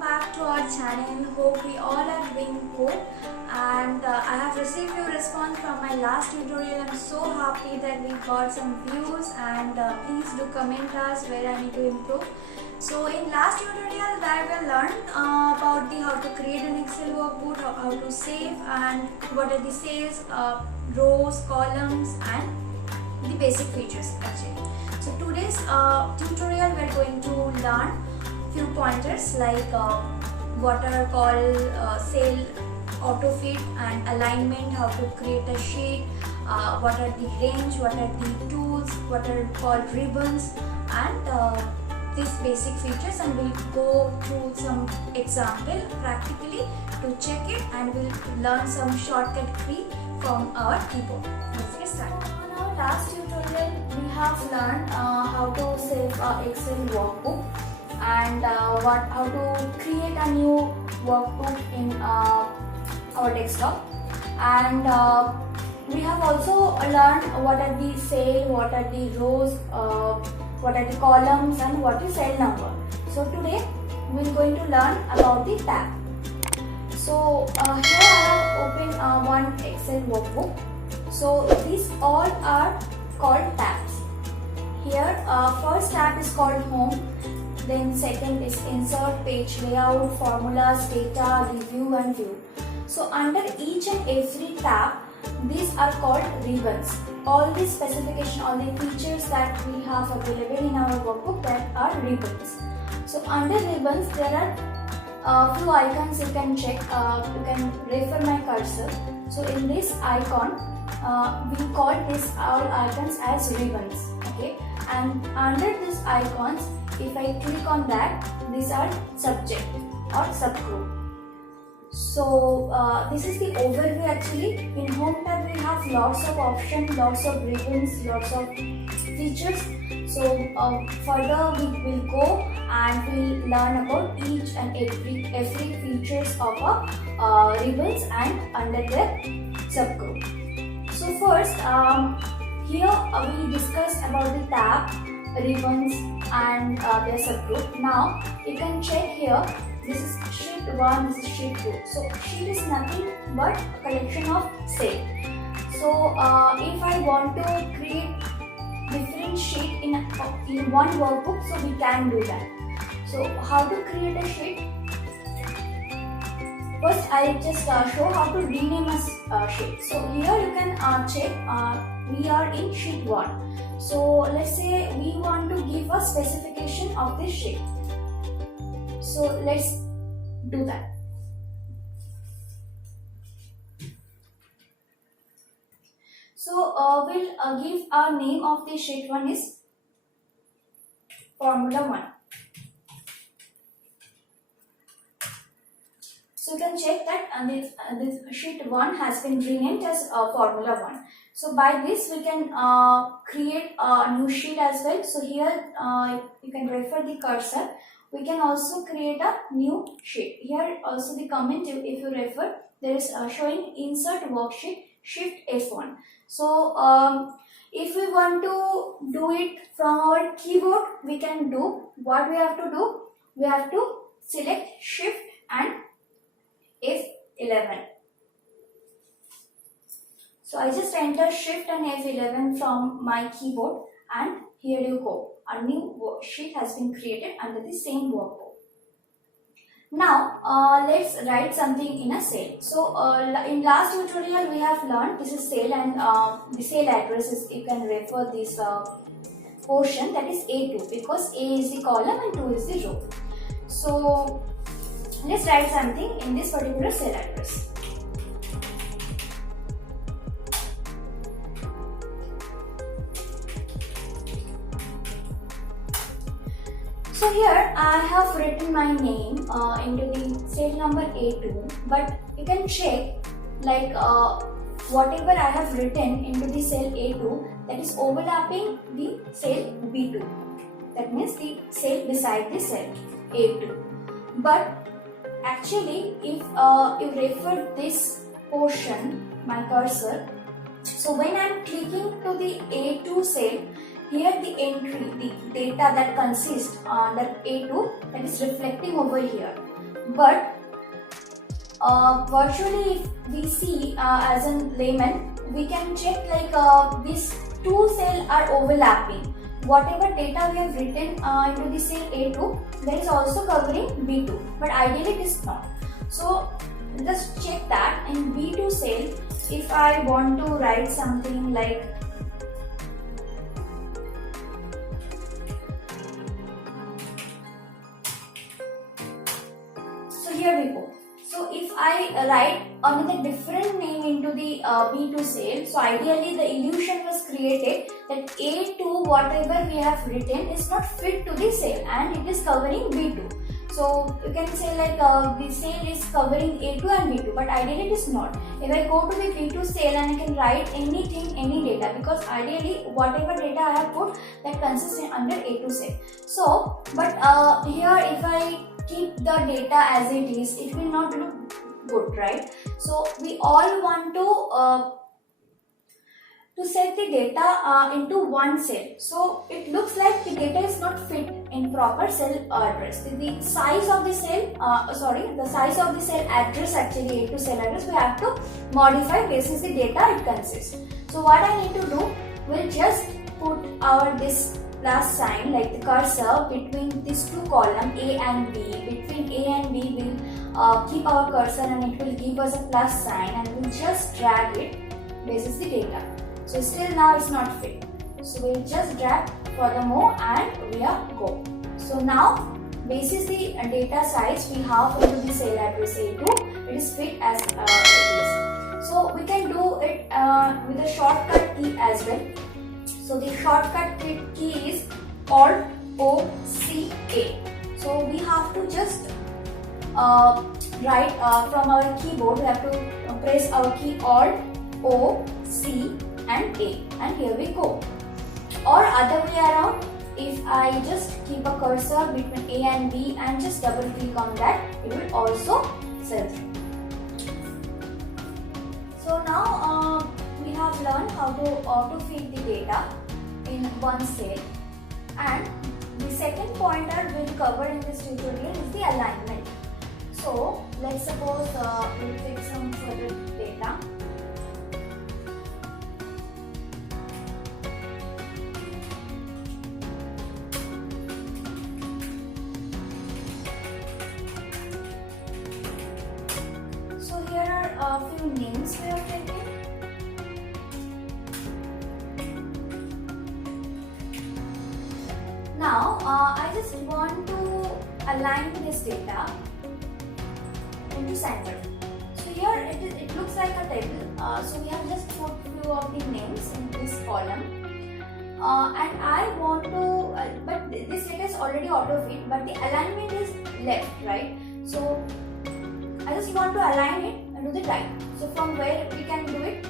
back to our channel. Hope we all are doing good, and I have received your response from my last tutorial. I'm so happy that we got some views, and please do comment us where I need to improve. So in last tutorial that we learned about the how to create an Excel workbook, how to save, and what are the sales, rows, columns, and the basic features actually. So today's tutorial we are going to learn few pointers like what are called cell auto fit and alignment, how to create a sheet, what are the range, what are the tools, what are called ribbons, and these basic features, and we'll go through some example practically to check it, and we'll learn some shortcut key from our keyboard. Let's get started. On our last tutorial we have learned how to save Excel workbook, and how to create a new workbook in our desktop, and we have also learned what are the cell, what are the rows, what are the columns, and what is cell number. So today we are going to learn about the tab. So here I have opened one Excel workbook. So these all are called tabs. Here first tab is called home, then second is insert, page layout, formulas, data, review, and view. So under each and every tab, these are called ribbons. All the specification, all the features that we have available in our workbook, that are ribbons. So under ribbons there are few icons you can check. You can refer my cursor. So in this icon, we call this all icons as ribbons. Okay, and under these icons, if I click on that, these are subject or subgroup. So this is the overview actually. In home tab we have lots of options, lots of ribbons, lots of features. So further we will go and we'll learn about each and every features of a ribbons and under their subgroup. So first here we discussed about the tab, ribbons, and their subgroup. Now you can check here. This is sheet 1, this is sheet 2. So sheet is nothing but a collection of cell. So if I want to create different sheet in one workbook, so we can do that. So how to create a sheet? First I just show how to rename a sheet. So here you can check we are in sheet 1. So let's say we want to give a specification of this sheet. So let's do that. So we'll give our name of the sheet 1 is Formula 1. So you can check that this sheet 1 has been renamed as Formula 1. So by this we can create a new sheet as well. So here you can refer the cursor. We can also create a new sheet. Here also the comment, if you refer, there is showing insert worksheet, shift F1. So if we want to do it from our keyboard, we can do. What we have to do? We have to select shift and F11. So I just enter shift and F11 from my keyboard, and here you go. A new worksheet has been created under the same workbook. Now let's write something in a cell. So in last tutorial we have learned this is cell, and the cell addresses, you can refer this portion, that is A2, because A is the column and 2 is the row. So let's write something in this particular cell address. So here I have written my name into the cell number A2, but you can check like whatever I have written into the cell A2, that is overlapping the cell B2. That means the cell beside the cell A2. But actually if you refer this portion, my cursor, so when I am clicking to the A2 cell, here the entry, the data that consists under A2, that is reflecting over here. But virtually, if we see as a layman, we can check like these two cells are overlapping. Whatever data we have written into the cell A2, that is also covering B2, but ideally it is not. So just check that in B2 cell, if I want to write something like here we go. So if I write another different name into the B2 cell, so ideally the illusion was created that A2 whatever we have written is not fit to the cell and it is covering B2. So you can say like the cell is covering A2 and B2, but ideally it is not. If I go to the B2 cell and I can write anything, any data, because ideally whatever data I have put, that consists in under A2 cell. So but here if I keep the data as it is, it will not look good, right? So we all want to set the data into one cell. So it looks like the data is not fit in proper cell address. The size of the cell, the size of the cell address, actually A2 cell address, we have to modify basis the data it consists. So what I need to do, we'll just put our this plus sign like the cursor between these two columns A and B. Between A and B we'll keep our cursor and it will give us a plus sign, and we'll just drag it basis the data. So still now it's not fit. So we'll just drag furthermore and we are go. So now basis the data size we have into the cell address A2, it is fit as it is. So we can do it with a shortcut key as well. So the shortcut key is Alt O C A. So we have to just write from our keyboard. We have to press our key Alt O C and A, and here we go. Or other way around, if I just keep a cursor between A and B and just double click on that, it will also sell through. So now we have learned how to auto-feed the data in one cell, and the second pointer we'll cover in this tutorial is the alignment. So let's suppose we'll take some further data. So here are a few names we have taken. Now I just want to align this data into center. So here it looks like a table. So we have just put few of the names in this column, and I want to, but this data is already auto fit, but the alignment is left, right? So I just want to align it to the right. So from where we can do it?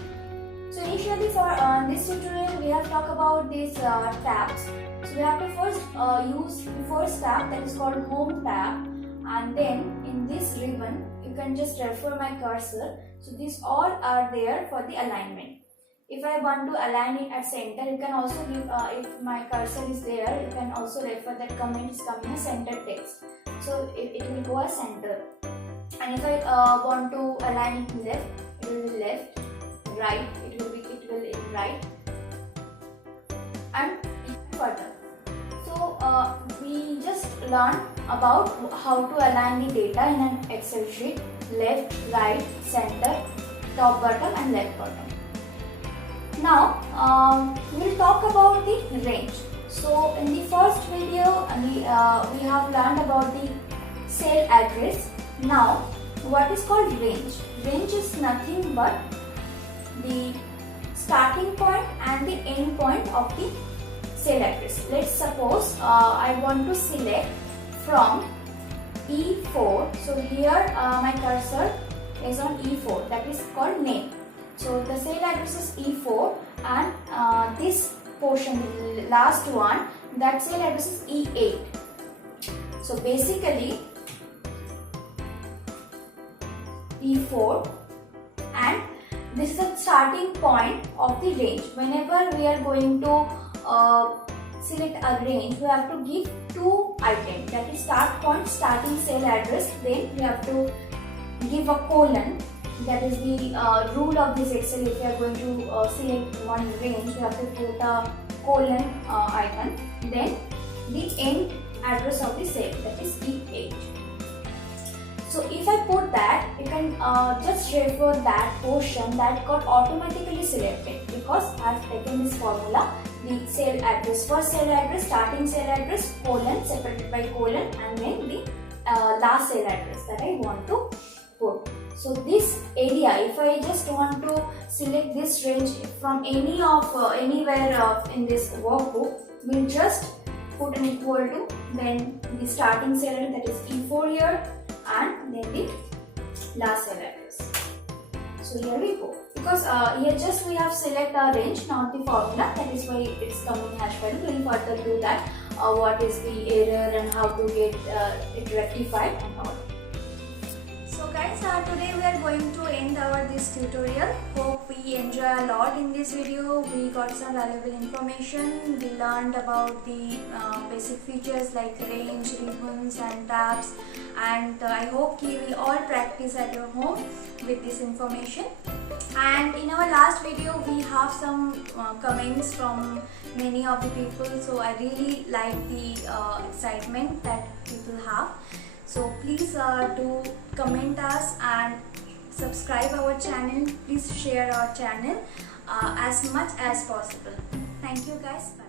So initially for this tutorial we have talked about these tabs. So we have to first use the first tab, that is called Home tab, and then in this ribbon you can just refer my cursor. So these all are there for the alignment. If I want to align it at center, you can also give, if my cursor is there, you can also refer that comment is coming as center text. So it will go as center. And if I want to align it left, it will be left, right, it will in right, and further. So we just learned about how to align the data in an Excel sheet: left, right, center, top, bottom, and left, bottom. Now we'll talk about the range. So in the first video we have learned about the cell address. Now what is called range? Range is nothing but the starting point and the end point of the cell address. Let's suppose I want to select from E4. So here my cursor is on E4, that is called name. So the cell address is E4, and this portion, the last one, that cell address is E8. So basically E4, and this is the starting point of the range. Whenever we are going to select a range, we have to give two items, that is start point, starting cell address, then you have to give a colon. That is the rule of this Excel. If you are going to select one range, you have to put a colon icon, then the end address of the cell, that is E8. So if I put that, you can just refer that portion that got automatically selected, because I have taken this formula, the cell address, first cell address, starting cell address, colon, separated by colon, and then the last cell address that I want to put. So this area, if I just want to select this range from anywhere in this workbook, we'll just put an equal to, then the starting cell address, that is E4 here, and then the last cell address. So here we go. Because here just we have select our range, not the formula. That is why it's coming hash value. We'll further do that. What is the error and how to get it rectified and all. So guys, today we are going to end this tutorial. Hope we enjoy a lot in this video. We got some valuable information. We learned about the basic features like range, ribbons and tabs, and I hope you will all practice at your home with this information. And in our last video we have some comments from many of the people, so I really like the excitement that people have. So please do comment us and subscribe our channel. Please share our channel as much as possible. Thank you guys. Bye.